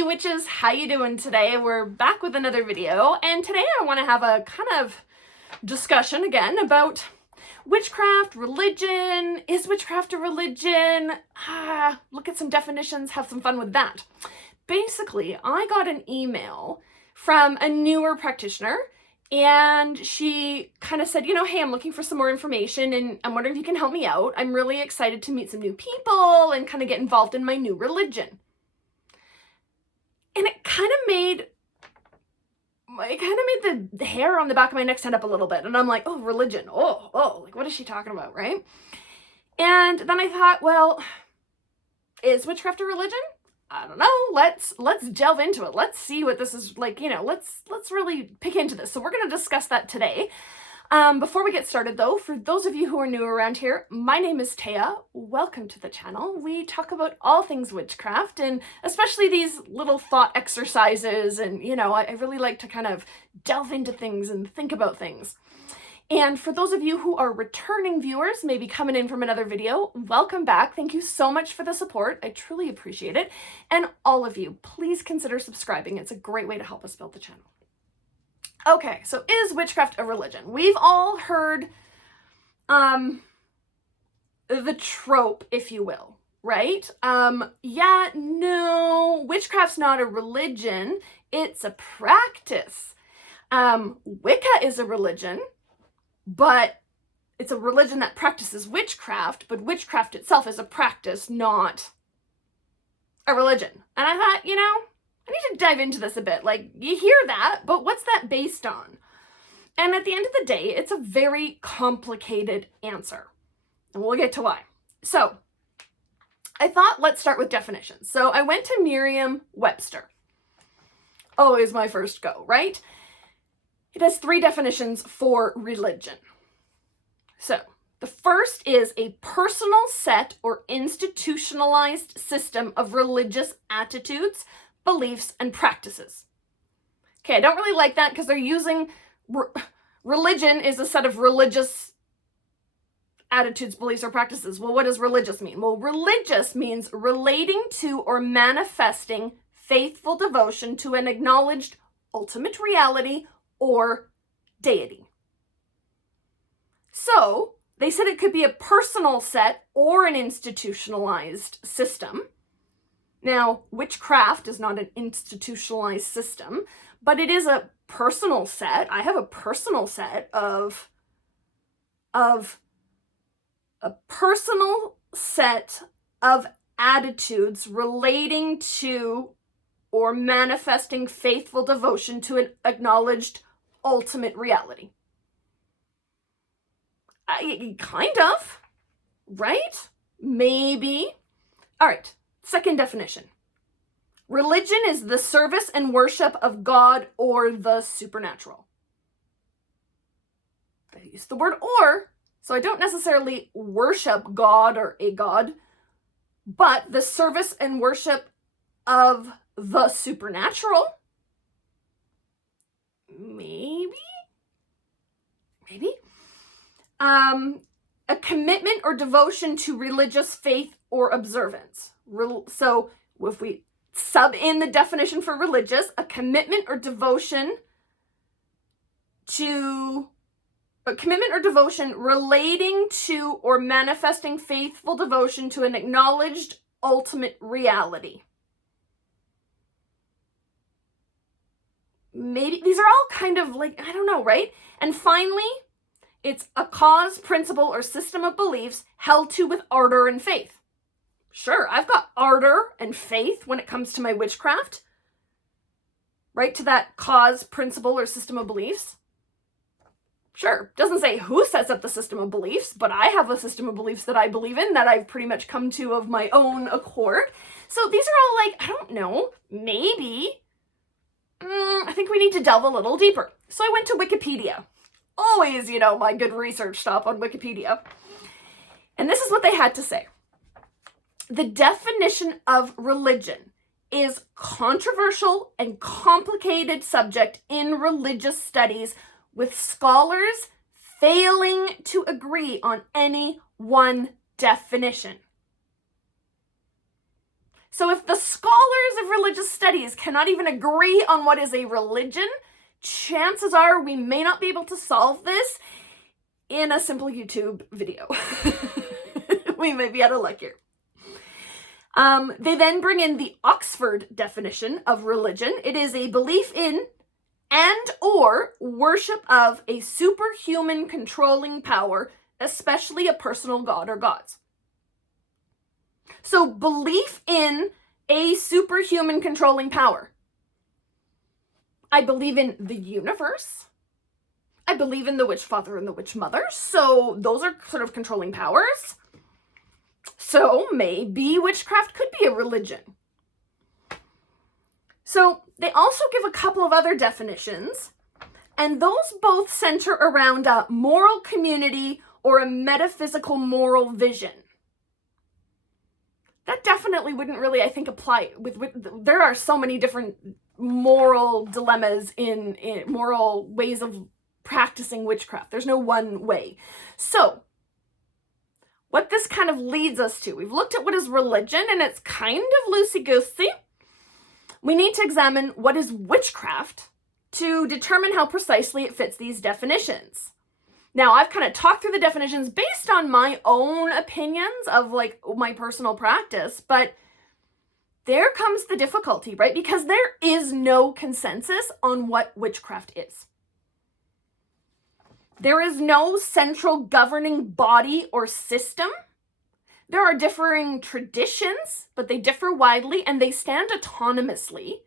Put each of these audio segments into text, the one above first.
Hey witches, how you doing today? We're back with another video, and today I want to have a kind of discussion again about witchcraft, religion. Is witchcraft a religion? Look at some definitions, have some fun with that. Basically, I got an email from a newer practitioner, and she kind of said, hey, I'm looking for some more information, and I'm wondering if you can help me out. I'm really excited to meet some new people and kind of get involved in my new religion. And it kind of made the hair on the back of my neck stand up a little bit. And I'm like, oh, religion. Oh, like, what is she talking about, right? And then I thought, well, is witchcraft a religion? I don't know. Let's delve into it. Let's see what this is like, let's really pick into this. So we're going to discuss that today. Before we get started though, for those of you who are new around here, my name is Taya. Welcome to the channel. We talk about all things witchcraft, and especially these little thought exercises, and I really like to kind of delve into things and think about things. And for those of you who are returning viewers, maybe coming in from another video, welcome back. Thank you so much for the support. I truly appreciate it. And all of you, please consider subscribing. It's a great way to help us build the channel. Okay, so is witchcraft a religion? We've all heard the trope, if you will, right? No, witchcraft's not a religion, it's a practice. Wicca is a religion, but it's a religion that practices witchcraft, but witchcraft itself is a practice, not a religion. And I thought, I need to dive into this a bit. Like, you hear that, but what's that based on? And at the end of the day, it's a very complicated answer. And we'll get to why. So, I thought let's start with definitions. So I went to Merriam-Webster. Always my first go, right? It has 3 definitions for religion. So, the first is a personal set or institutionalized system of religious attitudes, beliefs, and practices. Okay, I don't really like that because they're using religion is a set of religious attitudes, beliefs, or practices. Well, what does religious mean? Well, religious means relating to or manifesting faithful devotion to an acknowledged ultimate reality or deity. So, they said it could be a personal set or an institutionalized system. Now, witchcraft is not an institutionalized system, but it is a personal set. I have a personal set of attitudes relating to or manifesting faithful devotion to an acknowledged ultimate reality. Kind of, right? Maybe. All right. Second definition. Religion is the service and worship of God or the supernatural. I use the word or, so I don't necessarily worship God or a god, but the service and worship of the supernatural. Maybe. A commitment or devotion to religious faith or observance. So if we sub in the definition for religious, a commitment or devotion relating to or manifesting faithful devotion to an acknowledged ultimate reality. Maybe these are all kind of like, I don't know, right? And finally, it's a cause, principle, or system of beliefs held to with ardor and faith. Sure, I've got ardor and faith when it comes to my witchcraft, right? To that cause, principle, or system of beliefs. Sure, doesn't say who sets up the system of beliefs, but I have a system of beliefs that I believe in that I've pretty much come to of my own accord. So these are all like, I don't know, maybe. I think we need to delve a little deeper. So I went to Wikipedia. Always, my good research stop on Wikipedia. And this is what they had to say. The definition of religion is controversial and complicated subject in religious studies, with scholars failing to agree on any one definition. So if the scholars of religious studies studies cannot even agree on what is a religion, chances are we may not be able to solve this in a simple YouTube video. We may be out of luck here. They then bring in the Oxford definition of religion. It is a belief in and or worship of a superhuman controlling power, especially a personal god or gods. So belief in a superhuman controlling power. I believe in the universe. I believe in the witch father and the witch mother. So those are sort of controlling powers. So maybe witchcraft could be a religion. So they also give a couple of other definitions, and those both center around a moral community or a metaphysical moral vision. That definitely wouldn't really, I think, apply with there are so many different moral dilemmas in moral ways of practicing witchcraft. There's no one way. So what this kind of leads us to, we've looked at what is religion, and it's kind of loosey-goosey. We need to examine what is witchcraft to determine how precisely it fits these definitions. Now, I've kind of talked through the definitions based on my own opinions of like my personal practice, but there comes the difficulty, right? Because there is no consensus on what witchcraft is. There is no central governing body or system. There are differing traditions, but they differ widely and they stand autonomously.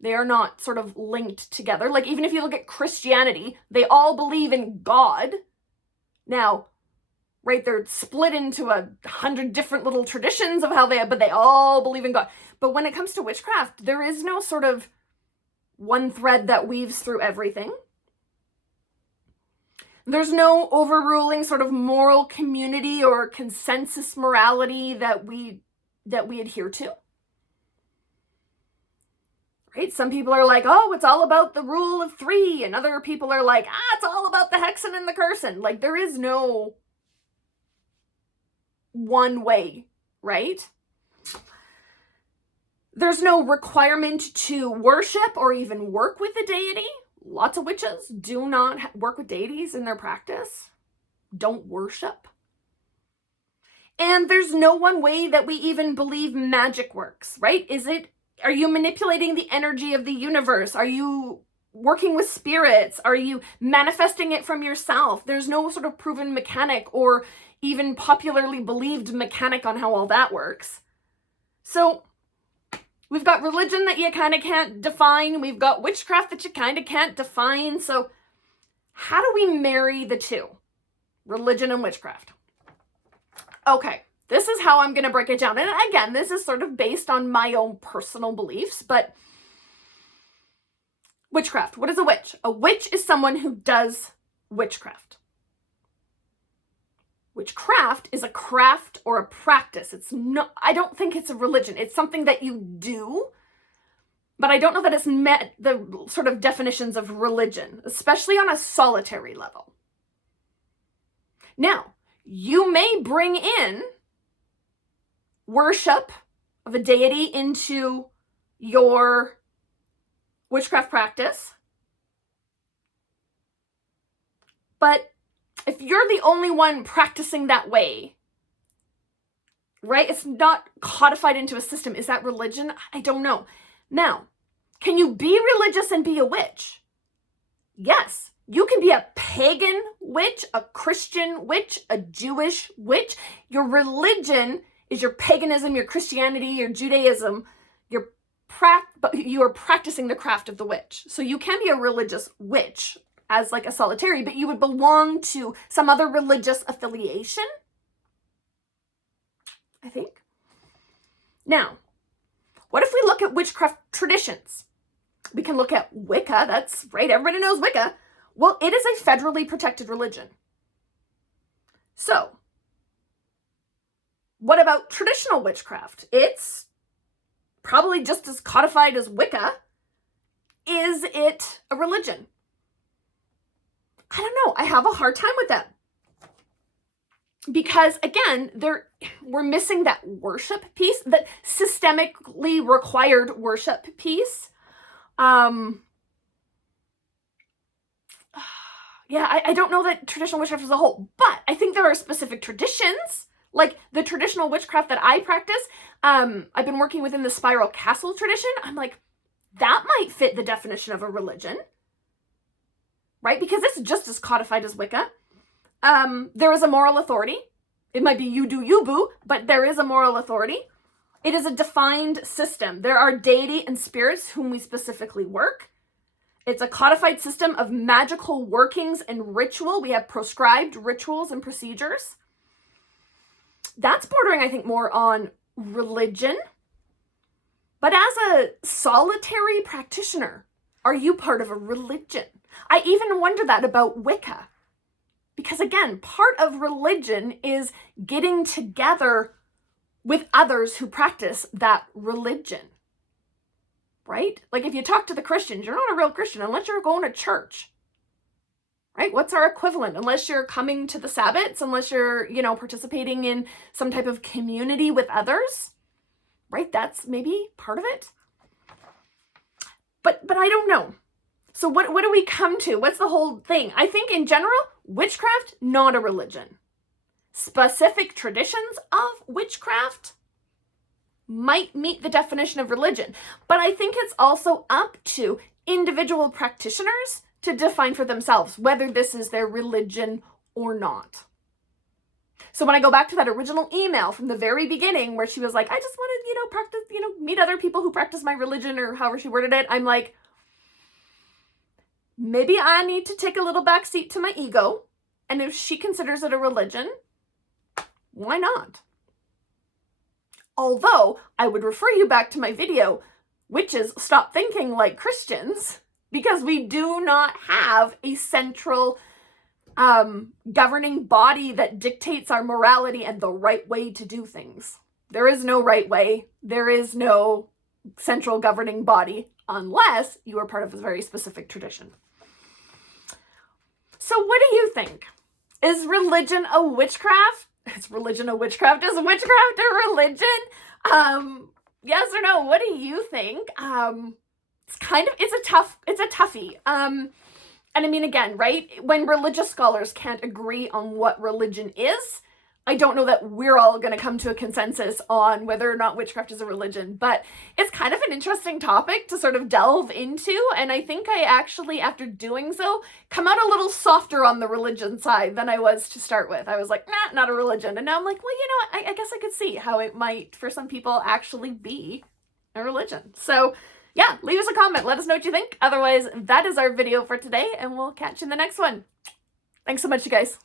They are not sort of linked together. Like even if you look at Christianity, they all believe in God. Now, right, they're split into 100 different little traditions of how but they all believe in God. But when it comes to witchcraft, there is no sort of one thread that weaves through everything. There's no overruling sort of moral community or consensus morality that we adhere to. Right? Some people are like, oh, it's all about the rule of three. And other people are like, it's all about the hexing and the cursing. Like there is no one way, right? There's no requirement to worship or even work with a deity. Lots of witches do not work with deities in their practice, don't worship. And there's no one way that we even believe magic works, right? Are you manipulating the energy of the universe? Are you working with spirits? Are you manifesting it from yourself? There's no sort of proven mechanic or even popularly believed mechanic on how all that works. So we've got religion that you kind of can't define. We've got witchcraft that you kind of can't define. So how do we marry the two? Religion and witchcraft. Okay, this is how I'm going to break it down. And again, this is sort of based on my own personal beliefs, but witchcraft. What is a witch? A witch is someone who does witchcraft. Witchcraft is a craft or a practice. I don't think it's a religion. It's something that you do, but I don't know that it's met the sort of definitions of religion, especially on a solitary level. Now, you may bring in worship of a deity into your witchcraft practice, but if you're the only one practicing that way, right? It's not codified into a system. Is that religion? I don't know. Now, can you be religious and be a witch? Yes. You can be a pagan witch, a Christian witch, a Jewish witch. Your religion is your paganism, your Christianity, your Judaism. But you are practicing the craft of the witch. So you can be a religious witch as like a solitary, but you would belong to some other religious affiliation, I think. Now, what if we look at witchcraft traditions? We can look at Wicca. That's right. Everybody knows Wicca. Well, it is a federally protected religion. So, what about traditional witchcraft? It's probably just as codified as Wicca. Is it a religion? I don't know. I have a hard time with that. because again, we're missing that worship piece, that systemically required worship piece. Yeah, I don't know that traditional witchcraft as a whole, but I think there are specific traditions, like the traditional witchcraft that I practice. I've been working within the Spiral Castle tradition. I'm like, that might fit the definition of a religion, right? Because it's just as codified as Wicca. There is a moral authority. It might be you do you boo, but there is a moral authority. It is a defined system. There are deity and spirits whom we specifically work. It's a codified system of magical workings and ritual. We have prescribed rituals and procedures. That's bordering, I think, more on religion. But as a solitary practitioner, are you part of a religion? I even wonder that about Wicca. Because again, part of religion is getting together with others who practice that religion. Right? Like if you talk to the Christians, you're not a real Christian unless you're going to church. Right? What's our equivalent? Unless you're coming to the Sabbats, unless you're, participating in some type of community with others. Right? That's maybe part of it. But I don't know. So what do we come to? What's the whole thing? I think in general, witchcraft, not a religion. Specific traditions of witchcraft might meet the definition of religion, but I think it's also up to individual practitioners to define for themselves whether this is their religion or not. So when I go back to that original email from the very beginning where she was like, I just want to, practice, meet other people who practice my religion, or however she worded it, I'm like, maybe I need to take a little backseat to my ego, and if she considers it a religion, why not? Although, I would refer you back to my video, Witches Stop Thinking Like Christians, because we do not have a central governing body that dictates our morality and the right way to do things. There is no right way. There is no central governing body unless you are part of a very specific tradition. So what do you think? Is religion a witchcraft? Is religion a witchcraft? Is witchcraft a religion? Yes or no? What do you think? It's a toughie. And I mean, again, right? When religious scholars can't agree on what religion is, I don't know that we're all going to come to a consensus on whether or not witchcraft is a religion, but it's kind of an interesting topic to sort of delve into. And I think I actually, after doing so, come out a little softer on the religion side than I was to start with. I was like, nah, not a religion. And now I'm like, well, I guess I could see how it might, for some people, actually be a religion. So yeah, leave us a comment. Let us know what you think. Otherwise, that is our video for today, and we'll catch you in the next one. Thanks so much, you guys.